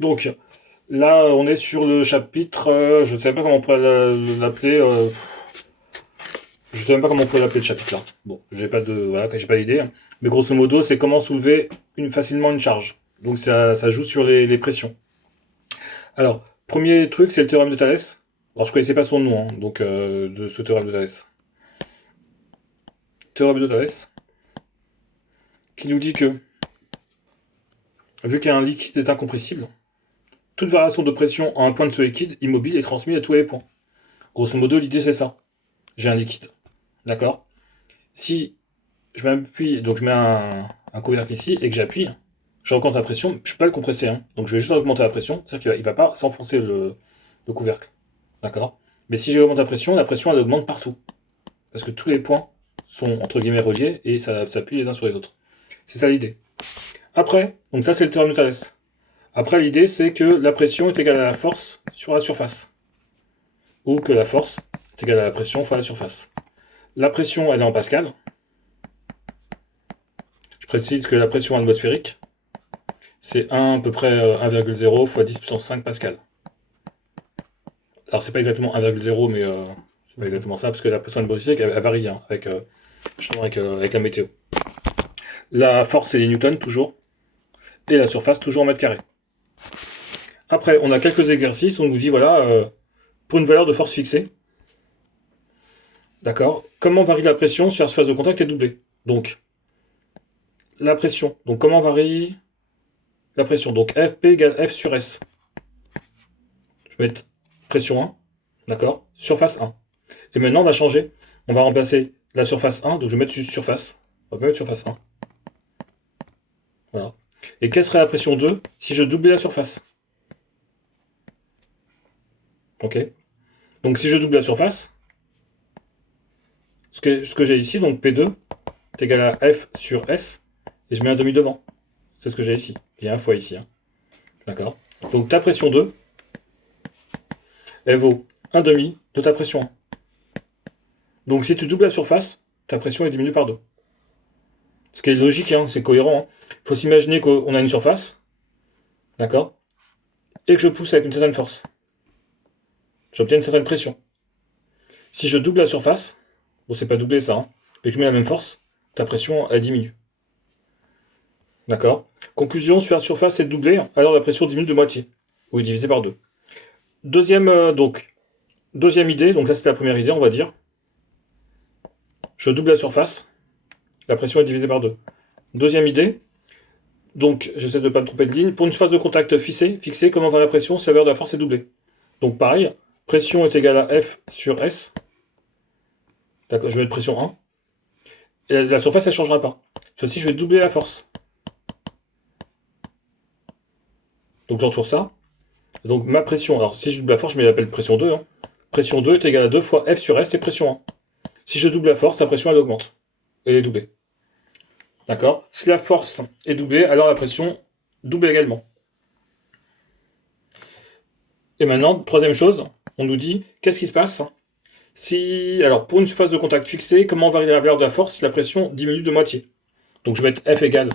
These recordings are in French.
Donc, là, on est sur le chapitre, je ne sais pas comment on pourrait l'appeler, je sais même pas comment on pourrait l'appeler le chapitre là. Bon, j'ai pas d'idée, hein. Mais grosso modo, c'est comment soulever facilement une charge. Donc ça joue sur les pressions. Alors, premier truc, c'est le théorème de Thalès. Alors, je connaissais pas son nom, hein, donc de ce théorème de Thalès. Théorème de Thalès, qui nous dit que, vu qu'un liquide est incompressible, toute variation de pression à un point de ce liquide immobile est transmise à tous les points. Grosso modo, l'idée c'est ça. J'ai un liquide, d'accord. Si je m'appuie, donc je mets un couvercle ici et que j'appuie, j'augmente la pression, je peux pas le compresser, hein. Donc je vais juste augmenter la pression, c'est-à-dire qu'il va pas s'enfoncer le couvercle, d'accord. Mais si j'augmente la pression elle augmente partout, parce que tous les points sont entre guillemets reliés et ça s'appuie les uns sur les autres. C'est ça l'idée. Après, donc ça c'est le théorème de Thalès. Après l'idée c'est que la pression est égale à la force sur la surface, ou que la force est égale à la pression fois la surface. La pression elle est en pascal. Je précise que la pression atmosphérique, c'est à peu près 1,0 fois 10 puissance 5 pascal. Alors c'est pas exactement 1,0, mais c'est pas exactement ça, parce que la pression atmosphérique, elle varie, hein, avec la météo. La force, c'est les newtons, toujours, et la surface, toujours en mètres carrés. Après, on a quelques exercices, on nous dit, voilà, pour une valeur de force fixée, d'accord, comment varie la pression si la surface de contact est doublée. Donc, la pression, donc comment varie la pression. Donc P égale F sur S. Je vais mettre pression 1, d'accord, surface 1. Et maintenant, on va changer. On va remplacer la surface 1, donc je vais mettre juste surface. On va pas mettre surface 1. Voilà. Et quelle serait la pression 2 si je doublais la surface? Ok. Donc si je double la surface, ce que j'ai ici, donc P2, est égal à F sur S, et je mets un demi devant. C'est ce que j'ai ici. Il y a un fois ici, hein. D'accord. Donc ta pression 2, elle vaut un demi de ta pression 1. Donc si tu doubles la surface, ta pression est diminuée par 2. Ce qui est logique, hein, c'est cohérent. Il faut s'imaginer qu'on a une surface, d'accord, et que je pousse avec une certaine force. J'obtiens une certaine pression. Si je double la surface, bon c'est pas doubler ça, hein, mais que je mets la même force, ta pression elle diminue. D'accord. Conclusion, si la surface est doublée, alors la pression diminue de moitié, ou est divisée par 2. Deuxième, deuxième idée, donc ça c'était la première idée, on va dire. Je double la surface, la pression est divisée par 2. Deuxième idée, donc j'essaie de ne pas me tromper de ligne. Pour une surface de contact fixée, comment va la pression si la valeur de la force est doublée? Donc pareil, pression est égale à F sur S. D'accord, je vais mettre pression 1. Et la surface, elle ne changera pas. Ceci, je vais doubler la force. Donc j'entoure ça. Donc ma pression, alors si je double la force, je mets l'appel pression 2, hein. Pression 2 est égale à 2 fois F sur S, c'est pression 1. Si je double la force, la pression elle augmente. Elle est doublée. D'accord. Si la force est doublée, alors la pression double également. Et maintenant, troisième chose, on nous dit, qu'est-ce qui se passe si, alors pour une surface de contact fixée, comment varie la valeur de la force si la pression diminue de moitié? Donc je vais mettre F égale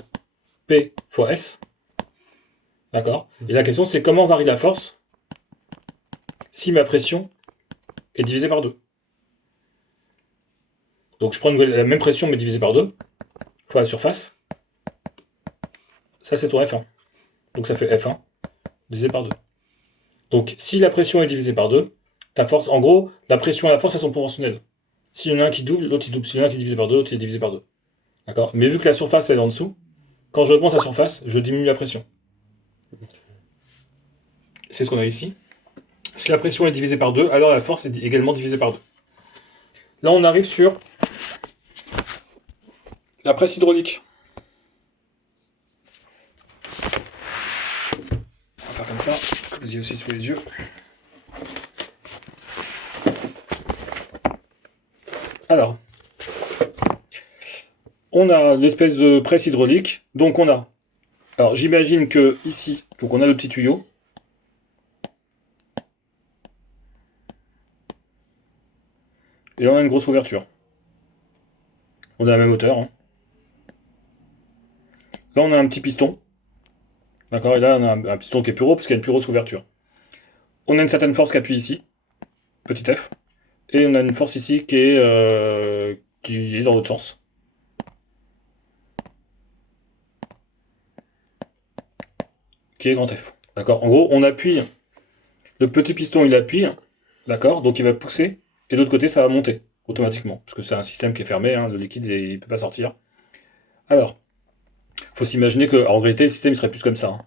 P fois S. D'accord. Et la question c'est comment varie la force si ma pression est divisée par 2. Donc je prends la même pression mais divisée par 2 fois la surface. Ça c'est ton F1. Donc ça fait F1 divisé par 2. Donc si la pression est divisée par 2, ta force, en gros, la pression et la force elles sont proportionnelles. S'il y en a un qui double, l'autre il double. S'il y en a un qui est divisé par 2, l'autre il est divisé par 2. D'accord. Mais vu que la surface elle est en dessous, quand j'augmente la surface, je diminue la pression. C'est ce qu'on a ici. Si la pression est divisée par 2, alors la force est également divisée par 2. Là, on arrive sur la presse hydraulique. On va faire comme ça, que vous ayez aussi sous les yeux. Alors, on a l'espèce de presse hydraulique. Donc on a, alors j'imagine que ici, donc on a le petit tuyau. Et on a une grosse ouverture. On a la même hauteur, hein. Là, on a un petit piston D'accord, et là, on a un piston qui est plus haut parce qu'il y a une plus grosse ouverture. On a une certaine force qui appuie ici, petit f, et on a une force ici qui est dans l'autre sens. Qui est grand F. D'accord. En gros, on appuie, le petit piston il appuie, d'accord, donc il va pousser, et de l'autre côté ça va monter automatiquement, parce que c'est un système qui est fermé, hein, le liquide il ne peut pas sortir. Alors, faut s'imaginer que en réalité le système il serait plus comme ça. Hein.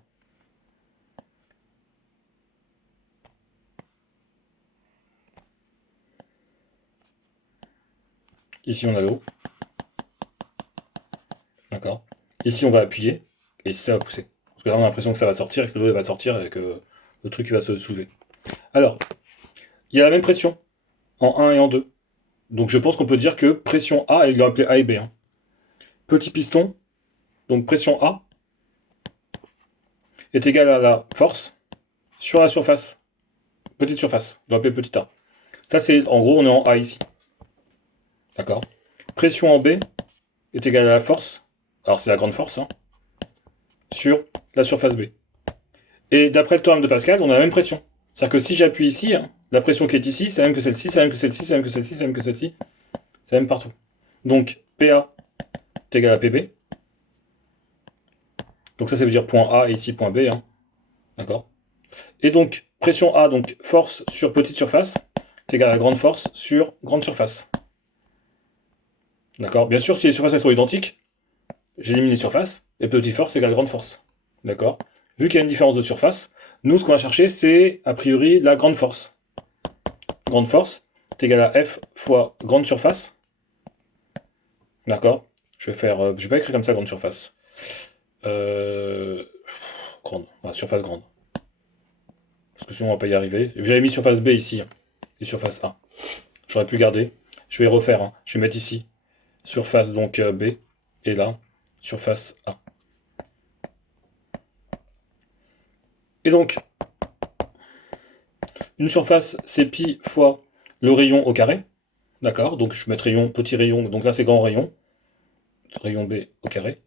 Ici on a l'eau. D'accord. Ici on va appuyer, et ici ça va pousser. Parce que là on a l'impression que ça va sortir, et que l'eau va sortir, et que le truc il va se soulever. Alors, il y a la même pression en 1 et en 2. Donc je pense qu'on peut dire que pression A, il va appeler A et B. Hein. Petit piston, donc pression A, est égale à la force sur la surface. Petite surface, on va appeler petit a. Ça c'est, en gros, on est en A ici. D'accord. Pression en B est égale à la force, alors c'est la grande force, hein, sur la surface B. Et d'après le théorème de Pascal, on a la même pression. C'est-à-dire que si j'appuie ici, hein, la pression qui est ici, c'est la même que celle-ci, c'est la même que celle-ci, c'est la même que celle-ci, c'est la même que celle-ci, c'est la même partout. Donc PA est égal à PB. Donc ça veut dire point A et ici point B. Hein. D'accord. Et donc, pression A, donc force sur petite surface, est égale à grande force sur grande surface. D'accord. Bien sûr, si les surfaces elles sont identiques, j'élimine les surfaces, et petite force égale grande force. D'accord. Vu qu'il y a une différence de surface, nous, ce qu'on va chercher, c'est, a priori, la grande force. Grande force est égale à F fois grande surface. D'accord. Je vais pas écrire comme ça, grande surface. Grande. Voilà, surface grande. Parce que sinon, on va pas y arriver. J'avais mis surface B ici, hein, et surface A. J'aurais pu garder. Je vais refaire. Hein. Je vais mettre ici surface donc B, et là, surface A. Et donc, une surface, c'est pi fois le rayon au carré. D'accord. Donc, je vais mettre rayon, petit rayon. Donc là, c'est grand rayon. Rayon B au carré.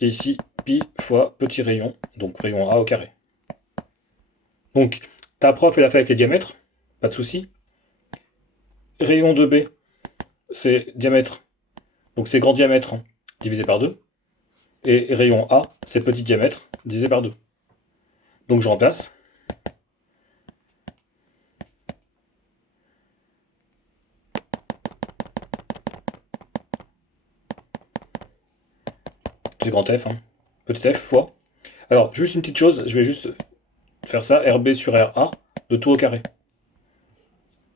Et ici, pi fois petit rayon. Donc, rayon A au carré. Donc, ta prof, elle a fait avec les diamètres. Pas de souci. Rayon de B, c'est diamètre. Donc, c'est grand diamètre hein, divisé par 2. Et rayon A, c'est petit diamètre divisé par 2. Donc, je remplace. C'est grand F, hein. Petit f fois. Alors, juste une petite chose, je vais juste faire ça, RB sur RA, de tout au carré.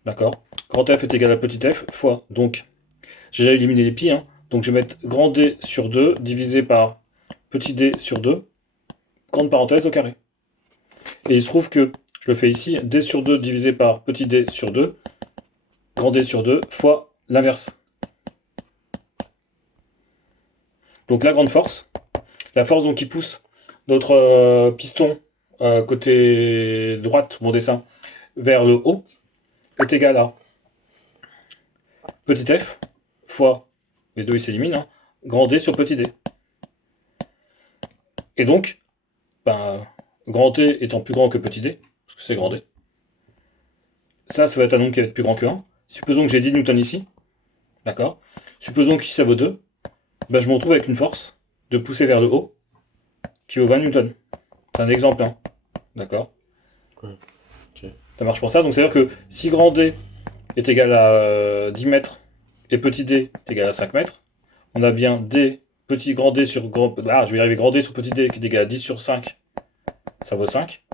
D'accord. Grand F est égal à petit f fois, donc, j'ai déjà éliminé les pi, hein, donc je vais mettre grand D sur 2 divisé par petit d sur 2, grande parenthèse au carré. Et il se trouve que, je le fais ici, d sur 2 divisé par petit d sur 2, grand D sur 2, fois l'inverse. Donc la grande force, la force donc qui pousse notre piston côté droite, mon dessin, vers le haut, est égal à petit f fois, les deux ils s'éliminent, hein, grand D sur petit d. Et donc, ben, grand D étant plus grand que petit d, parce que c'est grand D, ça va être un nombre qui va être plus grand que 1. Supposons que j'ai 10 newtons ici, d'accord. Supposons qu'ici ça vaut 2, ben, je me retrouve avec une force de pousser vers le haut qui vaut 20 newtons. C'est un exemple, hein, d'accord. Okay. Ça marche pour ça, donc c'est à dire que si grand D est égal à 10 mètres et petit d est égal à 5 mètres, on a bien d, petit grand D sur grand... Ah, je vais y arriver, grand D sur petit d qui est égal à 10 sur 5, ça vaut 5.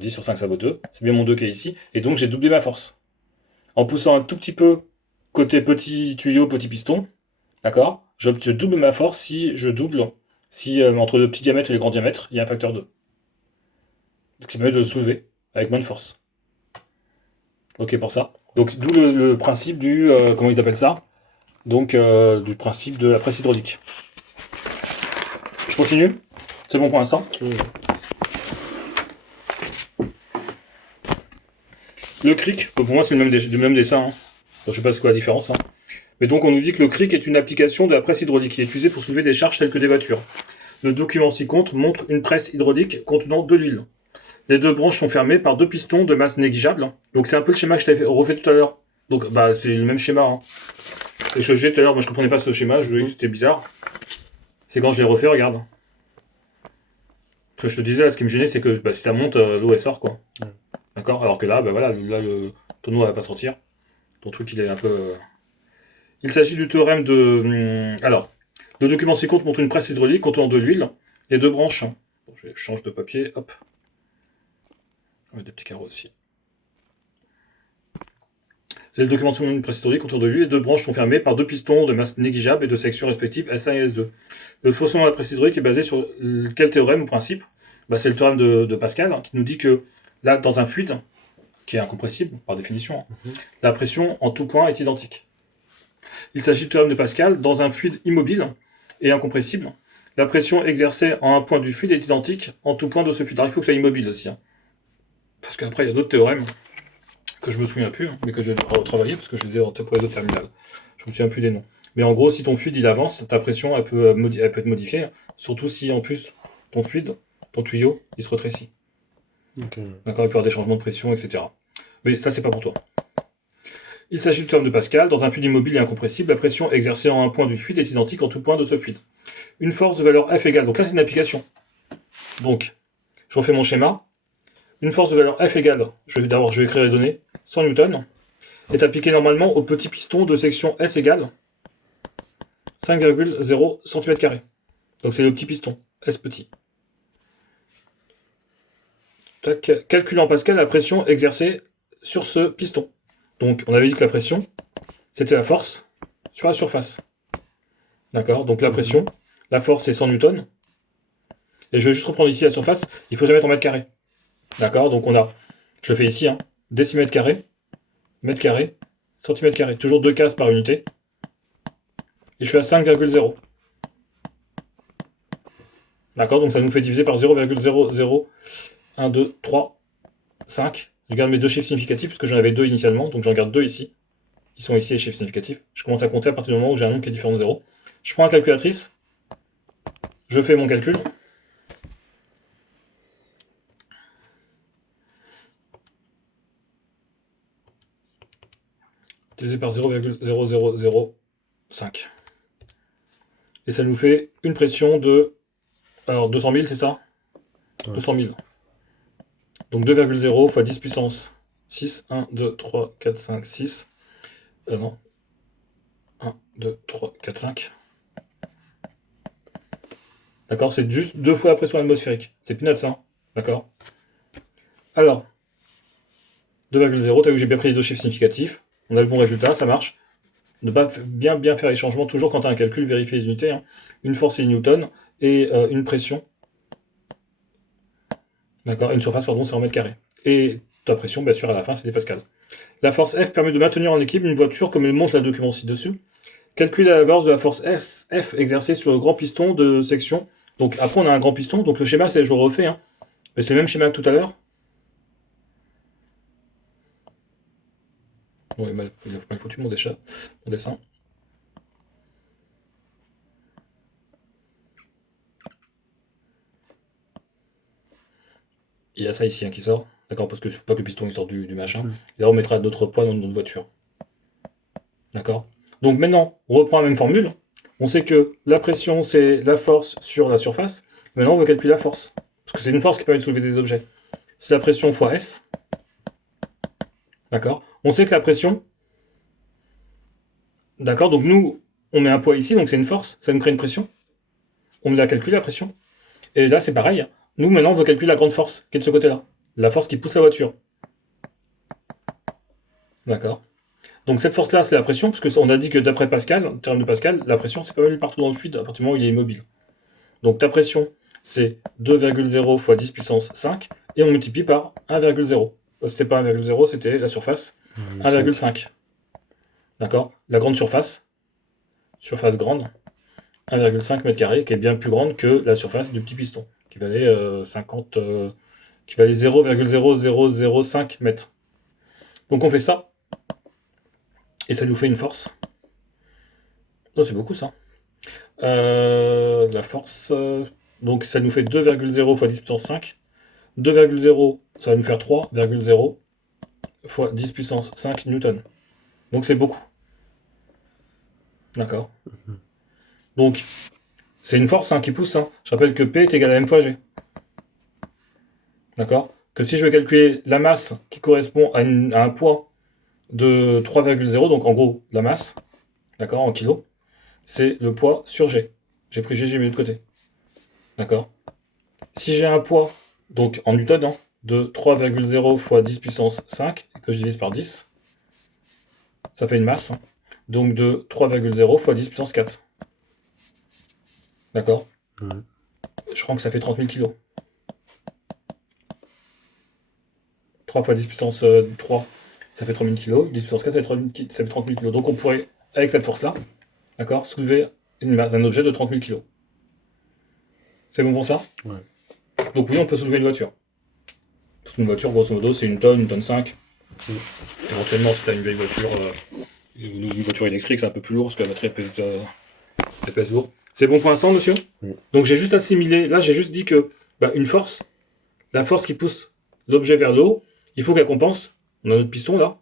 10 sur 5, ça vaut 2. C'est bien mon 2 qui est ici. Et donc, j'ai doublé ma force. En poussant un tout petit peu côté petit tuyau, petit piston, d'accord, je double ma force si je double, si entre le petit diamètre et le grand diamètre, il y a un facteur 2. Donc, ça permet de le soulever avec moins de force. Ok pour ça. Donc, d'où le principe du... comment ils appellent ça? Donc, du principe de la presse hydraulique. Je continue? C'est bon pour l'instant? Oui. Le cric, pour moi c'est le même dessin, hein. Je sais pas c'est quoi la différence. Hein. Mais donc on nous dit que le cric est une application de la presse hydraulique qui est utilisée pour soulever des charges telles que des voitures. Le document ci-contre montre une presse hydraulique contenant de l'huile. Les deux branches sont fermées par deux pistons de masse négligeable. Donc c'est un peu le schéma que je t'avais refait tout à l'heure. Donc bah c'est le même schéma. Hein. C'est ce que j'ai tout à l'heure, moi je comprenais pas ce schéma, je voyais que c'était bizarre. C'est quand je l'ai refait, regarde. Ce que je te disais, là, ce qui me gênait, c'est que bah, si ça monte, l'eau elle sort quoi. D'accord. Alors que là, bah voilà, là ton eau elle va pas sortir. Ton truc il est un peu. Il s'agit du théorème de. Alors, le document ci-contre montre une presse hydraulique contenant de l'huile. Les deux branches. Bon, je change de papier, hop. On va mettre des petits carreaux aussi. Les documents montrent une presse hydraulique contenant de l'huile. Les deux branches sont fermées par deux pistons de masse négligeable et de section respective S1 et S2. Le fonctionnement de la presse hydraulique est basé sur quel théorème ou principe? Bah, c'est le théorème de Pascal hein, qui nous dit que là, dans un fluide, qui est incompressible par définition, la pression en tout point est identique. Il s'agit du théorème de Pascal. Dans un fluide immobile et incompressible, la pression exercée en un point du fluide est identique en tout point de ce fluide. Alors il faut que ça soit immobile aussi. Hein. Parce qu'après, il y a d'autres théorèmes que je me souviens plus, hein, mais que je vais retravailler parce que je les ai pour les autres terminales. Je me souviens plus des noms. Mais en gros, si ton fluide il avance, ta pression elle peut être modifiée, hein, surtout si en plus ton fluide, ton tuyau, il se rétrécit. Okay. D'accord, il peut y avoir des changements de pression, etc. Mais ça, c'est pas pour toi. Il s'agit du théorème de Pascal. Dans un fluide immobile et incompressible, la pression exercée en un point du fluide est identique en tout point de ce fluide. Une force de valeur F égale. Donc là, c'est une application. Donc, je refais mon schéma. Une force de valeur F égale, je vais écrire les données, 100 Newton, est appliquée normalement au petit piston de section S égale 5,0 cm². Donc c'est le petit piston, S petit. Calcule en Pascal la pression exercée sur ce piston. Donc on avait dit que la pression, c'était la force sur la surface. D'accord. Donc la pression, la force c'est 100 Newton. Et je vais juste reprendre ici la surface, il faut jamais mettre en mètres carrés. D'accord. Donc on a, je le fais ici, hein, décimètre carré, mètre carré, centimètre carré. Toujours 2 cases par unité. Et je suis à 5,0. D'accord. Donc ça nous fait diviser par 0,00123,5. Je garde mes deux chiffres significatifs parce que j'en avais deux initialement. Donc j'en garde deux ici. Ils sont ici les chiffres significatifs. Je commence à compter à partir du moment où j'ai un nombre qui est différent de 0. Je prends la calculatrice. Je fais mon calcul. Divisé par 0,0005. Et ça nous fait une pression de... Alors 200 000, c'est ça? Ouais. 200 000. Donc 2,0 fois 10 puissance 6. 1, 2, 3, 4, 5, 6. Non. 1, 2, 3, 4, 5. D'accord, c'est juste 2 fois la pression atmosphérique. C'est peanuts, ça. D'accord. Alors, 2,0, t'as vu que j'ai bien pris les deux chiffres significatifs. On a le bon résultat, ça marche. Ne pas bien faire les changements, toujours quand tu as un calcul, vérifier les unités. Hein. Une force c'est Newton et une pression. D'accord, une surface, pardon, c'est en mètres carrés. Et ta pression, bien sûr, à la fin, c'est des pascals. La force F permet de maintenir en équilibre une voiture, comme le montre le document ci-dessus. Calcule la valeur de la force F exercée sur le grand piston de section. Donc après, on a un grand piston, donc le schéma, je le refais. Hein. Mais c'est le même schéma que tout à l'heure. Bon, il a foutu mon dessin. Il y a ça ici hein, qui sort. D'accord, parce que il ne faut pas que le piston il sorte du machin. Et là, on mettra d'autres poids dans notre voiture. D'accord. Donc maintenant, on reprend la même formule. On sait que la pression, c'est la force sur la surface. Maintenant, on veut calculer la force. Parce que c'est une force qui permet de soulever des objets. C'est la pression fois S. D'accord. On sait que la pression... D'accord, donc nous, on met un poids ici, donc c'est une force. Ça nous crée une pression. On la calcule, la pression. Et là, c'est pareil. Nous, maintenant, on veut calculer la grande force qui est de ce côté-là. La force qui pousse la voiture. D'accord. Donc cette force-là, c'est la pression, parce qu'on a dit que d'après Pascal, le théorème de Pascal, la pression, c'est pas mal partout dans le fluide, à partir du moment où il est immobile. Donc ta pression, c'est 2,0 fois 10 puissance 5, et on multiplie par 1,0. C'était pas 1,0, c'était la surface, 1,5. D'accord. La grande surface grande, 1,5 m², qui est bien plus grande que la surface du petit piston, qui valait 0,0005 mètres. Donc on fait ça, et ça nous fait une force. Oh, c'est beaucoup ça. La force, Donc ça nous fait 2,0 fois 10 puissance 5. 2,0, ça va nous faire 3,0 fois 10 puissance 5 newton. Donc c'est beaucoup. D'accord. Donc, c'est une force qui pousse. Je rappelle que P est égal à M fois G. D'accord. Que si je veux calculer la masse qui correspond à un poids de 3,0, donc en gros la masse, d'accord, en kilos, c'est le poids sur G. J'ai pris G, j'ai mis de côté. D'accord. Si j'ai un poids, donc en newton, de 3,0 fois 10 puissance 5, et que je divise par 10, ça fait une masse, donc de 3,0 fois 10 puissance 4. D'accord. Je crois que ça fait 30 000 kilos. 3 fois 10 puissance 3, ça fait 3000 kg. 10 puissance 4, ça fait 30 000 kg. Donc on pourrait, avec cette force-là, d'accord, soulever un objet de 30 000 kg. C'est bon pour ça? Ouais. Donc oui, on peut soulever une voiture. Parce qu'une voiture, grosso modo, c'est une tonne 5. Éventuellement, si tu as une vieille voiture, une voiture électrique, c'est un peu plus lourd, parce que la batterie pèse lourd. C'est bon pour l'instant, monsieur? Donc j'ai juste assimilé, là j'ai juste dit que une force, la force qui pousse l'objet vers le haut, il faut qu'elle compense. On a notre piston là,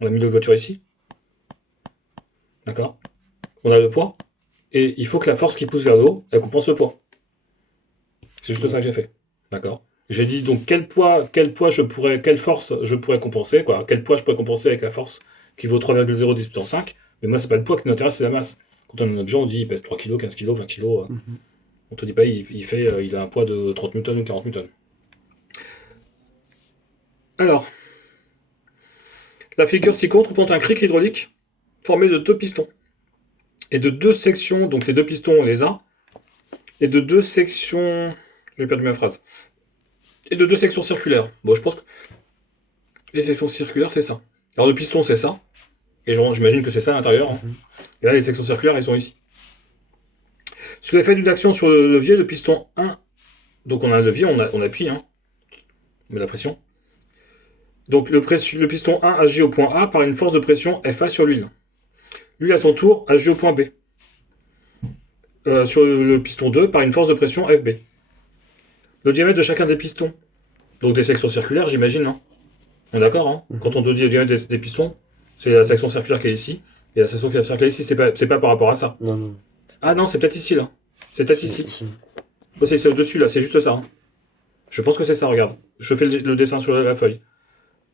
on a mis notre voiture ici. D'accord. On a le poids, et il faut que la force qui pousse vers le haut, elle compense le poids. C'est juste ça que j'ai fait. D'accord. J'ai dit donc quelle force je pourrais compenser, quoi. Quel poids je pourrais compenser avec la force qui vaut 3,0 10 puissance 5. Mais moi, c'est pas le poids qui m'intéresse, c'est la masse. Quand on a un objet, on dit il pèse 3 kg, 15 kg, 20 kg. On te dit pas il a un poids de 30 newtons ou 40 newtons. Alors, la figure ci-contre représente un cric hydraulique formé de 2 pistons. Et de 2 sections, donc les 2 pistons, on les a. Et de 2 sections... J'ai perdu ma phrase. Et de 2 sections circulaires. Bon, je pense que les sections circulaires, c'est ça. Alors le piston, c'est ça. Et j'imagine que c'est ça à l'intérieur. Et là, les sections circulaires, elles sont ici. Sous l'effet d'une action sur le levier, le piston 1... Donc on a un levier, on appuie, on met la pression. Donc le piston 1 agit au point A par une force de pression FA sur l'huile. L'huile, à son tour, agit au point B. Sur le piston 2 par une force de pression FB. Le diamètre de chacun des pistons, donc des sections circulaires, j'imagine, on est d'accord, Quand on dit le diamètre des pistons, c'est la section circulaire qui est ici, et la section circulaire ici, c'est pas par rapport à ça. Non. Ah non, c'est peut-être ici, là. C'est peut-être ici. Oh, c'est au-dessus, là, c'est juste ça. Je pense que c'est ça, regarde. Je fais le dessin sur la feuille.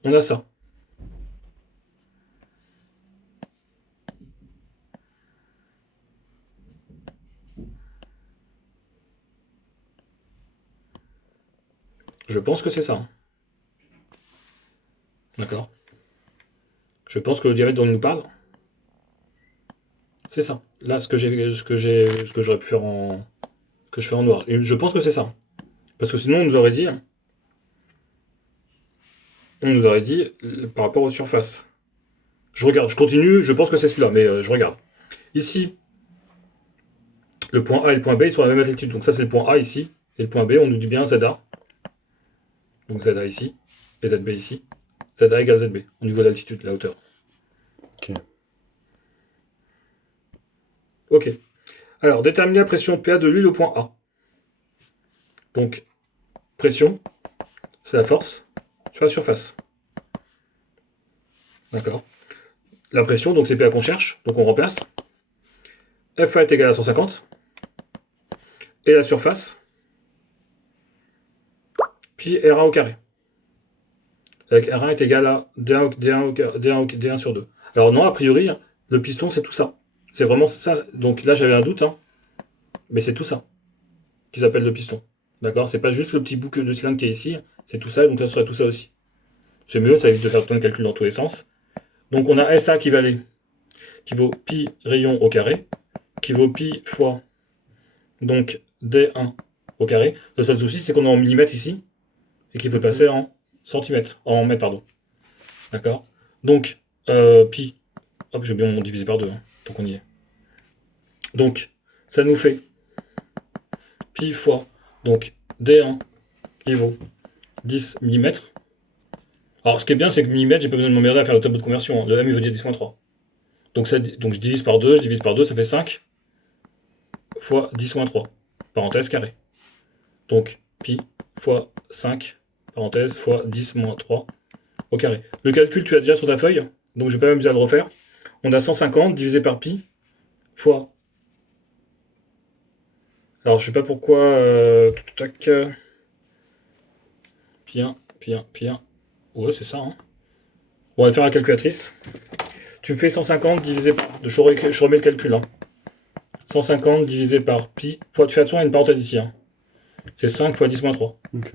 On a ça. Je pense que c'est ça. D'accord. Je pense que le diamètre dont on nous parle, c'est ça. Là, ce que j'aurais pu faire que je fais en noir. Et je pense que c'est ça. Parce que sinon, on nous aurait dit par rapport aux surfaces. Je regarde, je continue, je pense que c'est celui-là, mais je regarde. Ici, le point A et le point B, ils sont à la même altitude. Donc ça, c'est le point A ici. Et le point B, on nous dit bien ZA. Donc ZA ici. Et ZB ici. ZA égale ZB, au niveau de l'altitude, la hauteur. Ok. Alors, déterminer la pression PA de l'huile au point A. Donc, pression, c'est la force sur la surface. D'accord. La pression, donc c'est PA qu'on cherche, donc on remplace. FA est égal à 150. Et la surface, puis R1 au carré. Avec R1 est égal à D1 sur 2. Alors non, a priori, le piston, c'est tout ça. C'est vraiment ça. Donc là, j'avais un doute, mais c'est tout ça qui s'appelle le piston. D'accord. C'est pas juste le petit bout de cylindre qui est ici, c'est tout ça, et donc là, ce serait tout ça aussi. C'est mieux, ça évite de faire plein de calculs dans tous les sens. Donc on a SA qui vaut pi rayon au carré, qui vaut pi fois donc D1 au carré. Le seul souci, c'est qu'on est en millimètres ici, et qu'il peut passer en centimètres, en mètres, pardon. D'accord. Donc, pi, hop, j'ai bien divisé par 2, tant qu'on y est. Donc, ça nous fait pi fois, donc D1 qui vaut 10 mm. Alors, ce qui est bien, c'est que millimètre, j'ai pas besoin de m'emmerder à faire le tableau de conversion. Le M, il veut dire 10-3. Donc, je divise par 2, ça fait 5 fois 10-3, parenthèse carré. Donc, pi fois 5, parenthèse, fois 10 moins 3 au carré. Le calcul, tu as déjà sur ta feuille, donc je vais pas m'amuser à le refaire. On a 150 divisé par pi fois... Alors, je sais pas pourquoi... tac, pi 1, pi 1, pi 1. Ouais, c'est ça, hein. Bon, on va faire la calculatrice. Tu me fais 150 divisé par... Je remets le calcul, hein. 150 divisé par pi fois... Tu fais attention à une parenthèse ici, hein. C'est 5 fois 10 moins 3. Ok.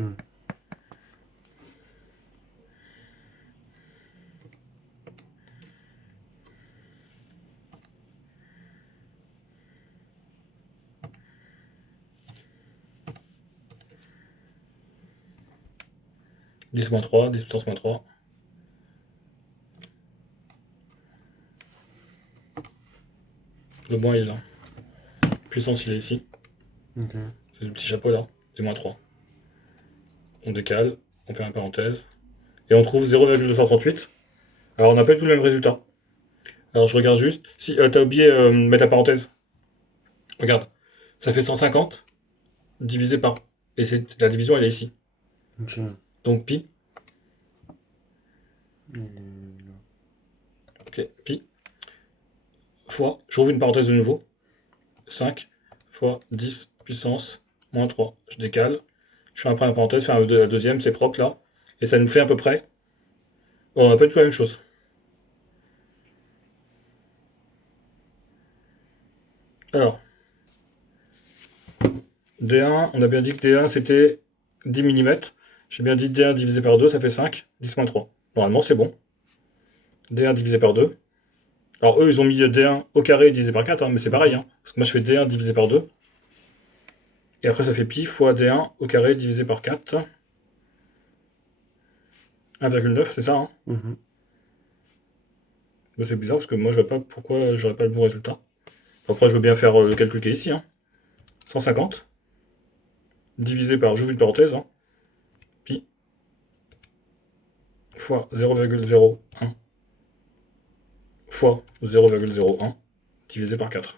10 moins 3, 10 puissance moins 3. Le moins il est là. Puissance il est ici. Ok. C'est le petit chapeau là. Et moins 3. On décale, on fait une parenthèse. Et on trouve 0,238. Alors on n'a pas du tout le même résultat. Alors je regarde juste. Si t'as oublié de mettre la parenthèse. Regarde. Ça fait 150 divisé par... Et la division elle est ici. Ok. Donc pi. Hmm. Ok, pi. Fois, je rouvre une parenthèse de nouveau. 5 fois 10 puissance moins 3. Je décale. Je fais un point de parenthèse, je fais la deuxième, c'est propre là. Et ça nous fait à peu près... Bon, on n'a pas du tout la même chose. Alors, D1, on a bien dit que D1 c'était 10 mm. J'ai bien dit D1 divisé par 2, ça fait 5, 10 moins 3. Normalement c'est bon. D1 divisé par 2. Alors eux ils ont mis D1 au carré divisé par 4, hein, mais c'est pareil. Hein, parce que moi je fais D1 divisé par 2. Et après ça fait pi fois D1 au carré divisé par 4. 1,9, c'est ça, hein. Mhm. C'est bizarre parce que moi je vois pas pourquoi j'aurais pas le bon résultat. Après je veux bien faire le calcul qui est ici. Hein. 150 divisé par, j'ouvre une parenthèse, hein, pi fois 0,01 fois 0,01 divisé par 4.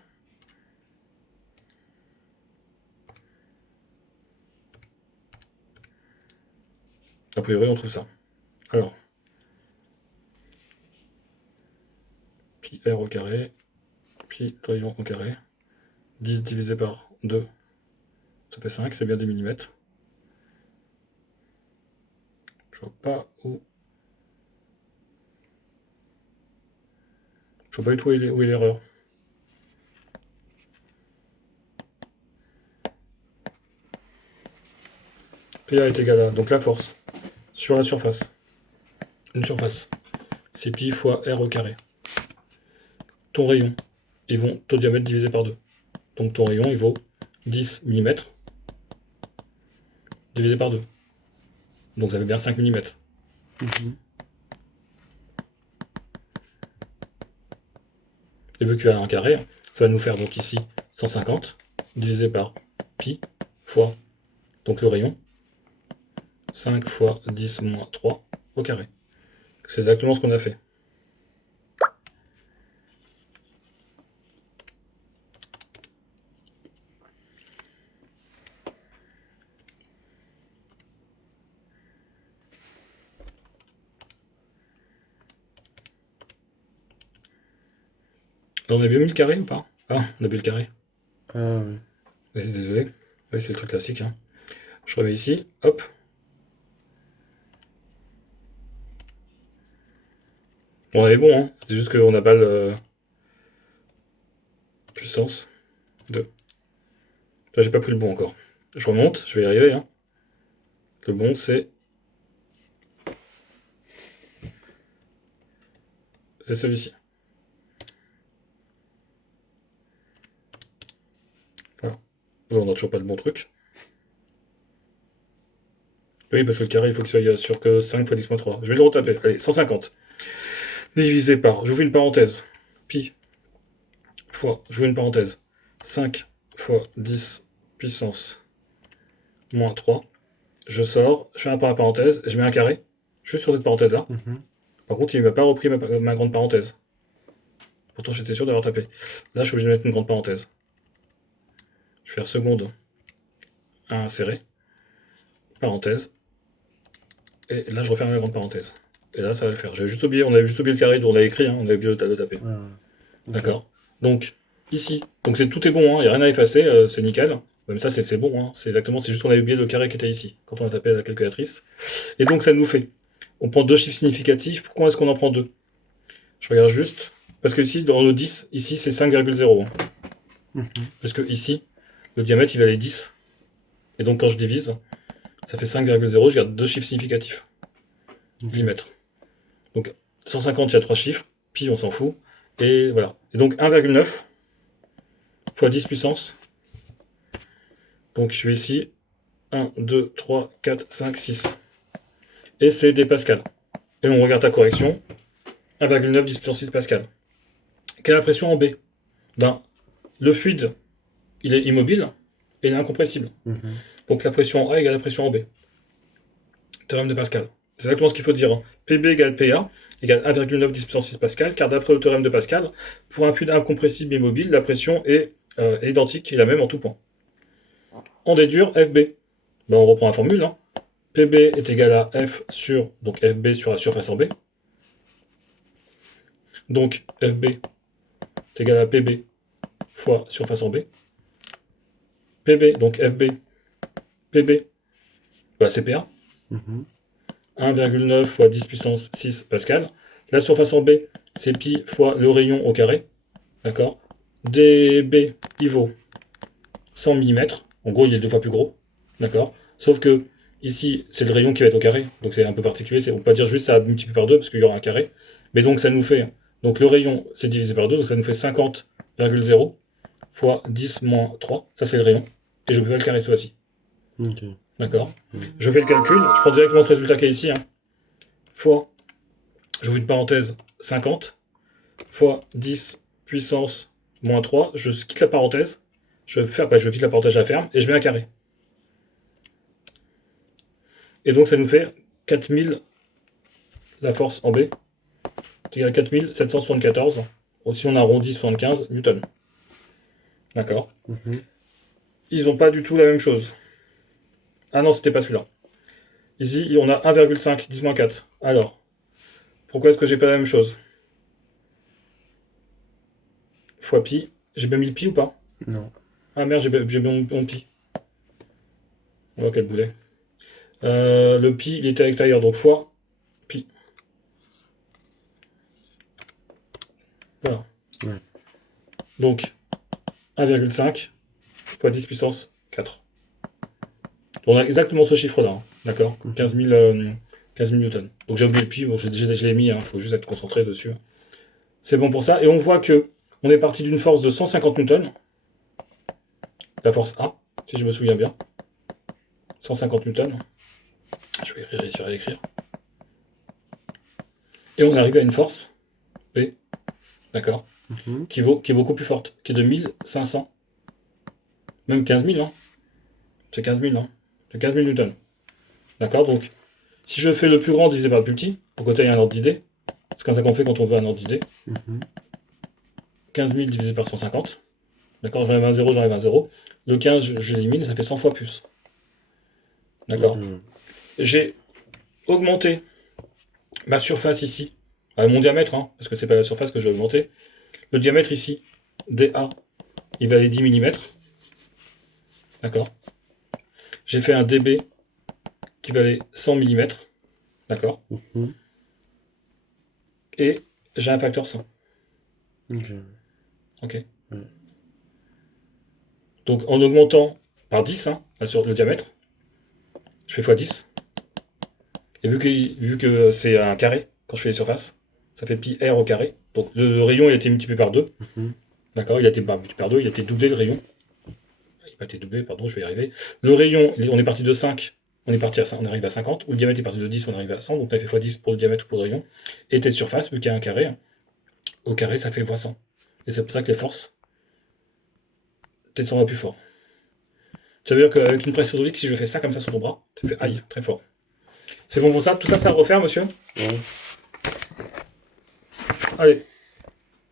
A priori, on trouve ça. Alors, pi r au carré, pi rayon au carré, 10 divisé par 2, ça fait 5, c'est bien 10 mm. Je vois pas où... Je vois pas du tout où est l'erreur. PA est égal à, donc la force, sur la surface. Une surface. C'est pi fois r au carré. Ton rayon, ton diamètre divisé par 2. Donc ton rayon, il vaut 10 mm divisé par 2. Donc ça fait bien 5 mm. Mhm. Et vu qu'il y a un carré, ça va nous faire donc ici 150 divisé par pi fois donc le rayon 5 fois 10 moins 3 au carré. C'est exactement ce qu'on a fait. On a bien mis le carré ou pas? Ah, on a bien le carré. Ah oui. Vas-y, désolé. Oui, c'est le truc classique. Hein. Je reviens ici, hop. On est bon, hein. C'est juste qu'on n'a pas le puissance 2. Là, j'ai pas pris le bon encore. Je remonte, je vais y arriver. Hein. Le bon, c'est celui-ci. Voilà. Bon, on n'a toujours pas le bon truc. Oui, parce que le carré, il faut qu'il soit sur que 5 fois 10 moins 3. Je vais le retaper. Allez, 150. Divisé par, j'ouvre une parenthèse, pi fois, j'ouvre une parenthèse, 5 fois 10 puissance moins 3. Je sors, je fais un point à parenthèse, je mets un carré, juste sur cette parenthèse-là. Mhm. Par contre, il ne m'a pas repris ma grande parenthèse. Pourtant, j'étais sûr d'avoir tapé. Là, je suis obligé de mettre une grande parenthèse. Je vais faire seconde à insérer. parenthèse. Et là, je referme la grande parenthèse. Et là, ça va le faire. J'avais juste oublié, on avait juste oublié le carré dont on l'a écrit, hein, on avait oublié de le taper. Ouais, ouais. Ok. D'accord. Donc, ici, donc tout est bon, il n'y a rien à effacer, c'est nickel. Même ça, c'est bon, hein, c'est exactement, c'est juste qu'on avait oublié le carré qui était ici, quand on a tapé à la calculatrice. Et donc, ça nous fait, on prend deux chiffres significatifs, pourquoi est-ce qu'on en prend deux? Je regarde juste, parce que ici, dans le 10, ici, c'est 5,0. Hein. Mhm. Parce que ici, le diamètre, il valait 10. Et donc, quand je divise, ça fait 5,0, je garde deux chiffres significatifs. Ok. Je vais y mettre. Donc, 150, il y a trois chiffres, pi, on s'en fout. Et voilà. Et donc, 1,9 fois 10 puissance. Donc, je vais ici, 1, 2, 3, 4, 5, 6. Et c'est des pascals. Et on regarde la correction. 1,9 10 puissance 6 pascal. Quelle est la pression en B? Ben, le fluide, il est immobile et il est incompressible. Mhm. Donc la pression en A égale la pression en B. Théorème de Pascal. C'est exactement ce qu'il faut dire. Hein. PB égale PA égale 1,9 10 puissance 6 pascal, car d'après le théorème de Pascal, pour un fluide incompressible immobile, la pression est identique et la même en tout point. On déduire FB. Ben, on reprend la formule. Hein. PB est égal à F sur, donc FB sur la surface en B. Donc FB est égal à PB fois surface en B. PB, donc FB, PB, bah c'est PA. Mhm. 1,9 fois 10 puissance 6 pascal. La surface en B, c'est pi fois le rayon au carré. D'accord. DB, il vaut 100 mm. En gros, il est deux fois plus gros. D'accord. Sauf que ici, c'est le rayon qui va être au carré. Donc c'est un peu particulier. On peut pas dire juste ça multiplié par 2 parce qu'il y aura un carré. Mais donc ça nous fait. Donc le rayon, c'est divisé par 2. Donc ça nous fait 50,0 fois 10 moins 3. Ça, c'est le rayon. Et je peux pas le carré cette fois-ci. Ok. D'accord. Mhm. Je fais le calcul. Je prends directement ce résultat qui est ici. Hein, fois, j'ouvre une parenthèse, 50, fois 10 puissance moins 3. Je quitte la parenthèse. Je quitte la parenthèse, je la ferme. Et je mets un carré. Et donc, ça nous fait 4000, la force en B, c'est égal à 4774. Si on arrondit 75 newtons. D'accord. Mhm. Ils n'ont pas du tout la même chose. Ah non, c'était pas celui-là. Ici, on a 1,5, 10-4. Alors, pourquoi est-ce que j'ai pas la même chose? Fois pi. J'ai bien mis le pi ou pas? Non. Ah merde, j'ai bien mon pi. Oh, quel boulet. Le pi, il était à l'extérieur, donc fois pi. Voilà. Ouais. Donc, 1,5 fois 10 puissance 4. On a exactement ce chiffre-là, hein, d'accord. 15 000 newtons. Donc j'ai oublié le pi, bon, je l'ai mis, il faut juste être concentré dessus. C'est bon pour ça. Et on voit que on est parti d'une force de 150 newtons. La force A, si je me souviens bien. 150 newtons. Je vais réussir à l'écrire. Et on arrive à une force B, d'accord, Mhm. qui est beaucoup plus forte, qui est de 1500. Même 15 000, hein. C'est 15 000, hein. C'est 15 000 newtons. D'accord, donc, si je fais le plus grand divisé par le plus petit, pour que tu aies un ordre d'idée, c'est comme ça qu'on fait quand on veut un ordre d'idée. Mhm. 15 000 divisé par 150. D'accord, j'enlève un 0, j'enlève un 0. Le 15, je l'élimine, ça fait 100 fois plus. D'accord. Mhm. J'ai augmenté ma surface ici, mon diamètre, hein, parce que c'est pas la surface que j'ai augmenté. Le diamètre ici, DA, il valait 10 mm. D'accord. J'ai fait un DB qui valait 100 mm. D'accord. Mhm. Et j'ai un facteur 100. Ok. Ok. Ouais. Donc en augmentant par 10 hein, sur le diamètre, je fais x10. Et vu que c'est un carré, quand je fais les surfaces, ça fait pi r au carré. Donc le rayon il a été multiplié par 2. Mhm. D'accord, il a été multiplié par 2, il a été doublé le rayon. Il n'a pas été doublé, pardon, je vais y arriver. Le rayon, on est parti de 5, on est parti à 5, on arrive à 50. Ou le diamètre est parti de 10, on arrive à 100. Donc on a fait x10 pour le diamètre ou pour le rayon. Et telle surface, vu qu'il y a un carré, au carré ça fait x100. Et c'est pour ça que les forces, peut-être ça va plus fort. Ça veut dire qu'avec une presse hydraulique, si je fais ça comme ça sur ton bras, tu fais aïe, très fort. C'est bon pour ça? Tout ça, ça à refaire, monsieur? Ouais. Allez.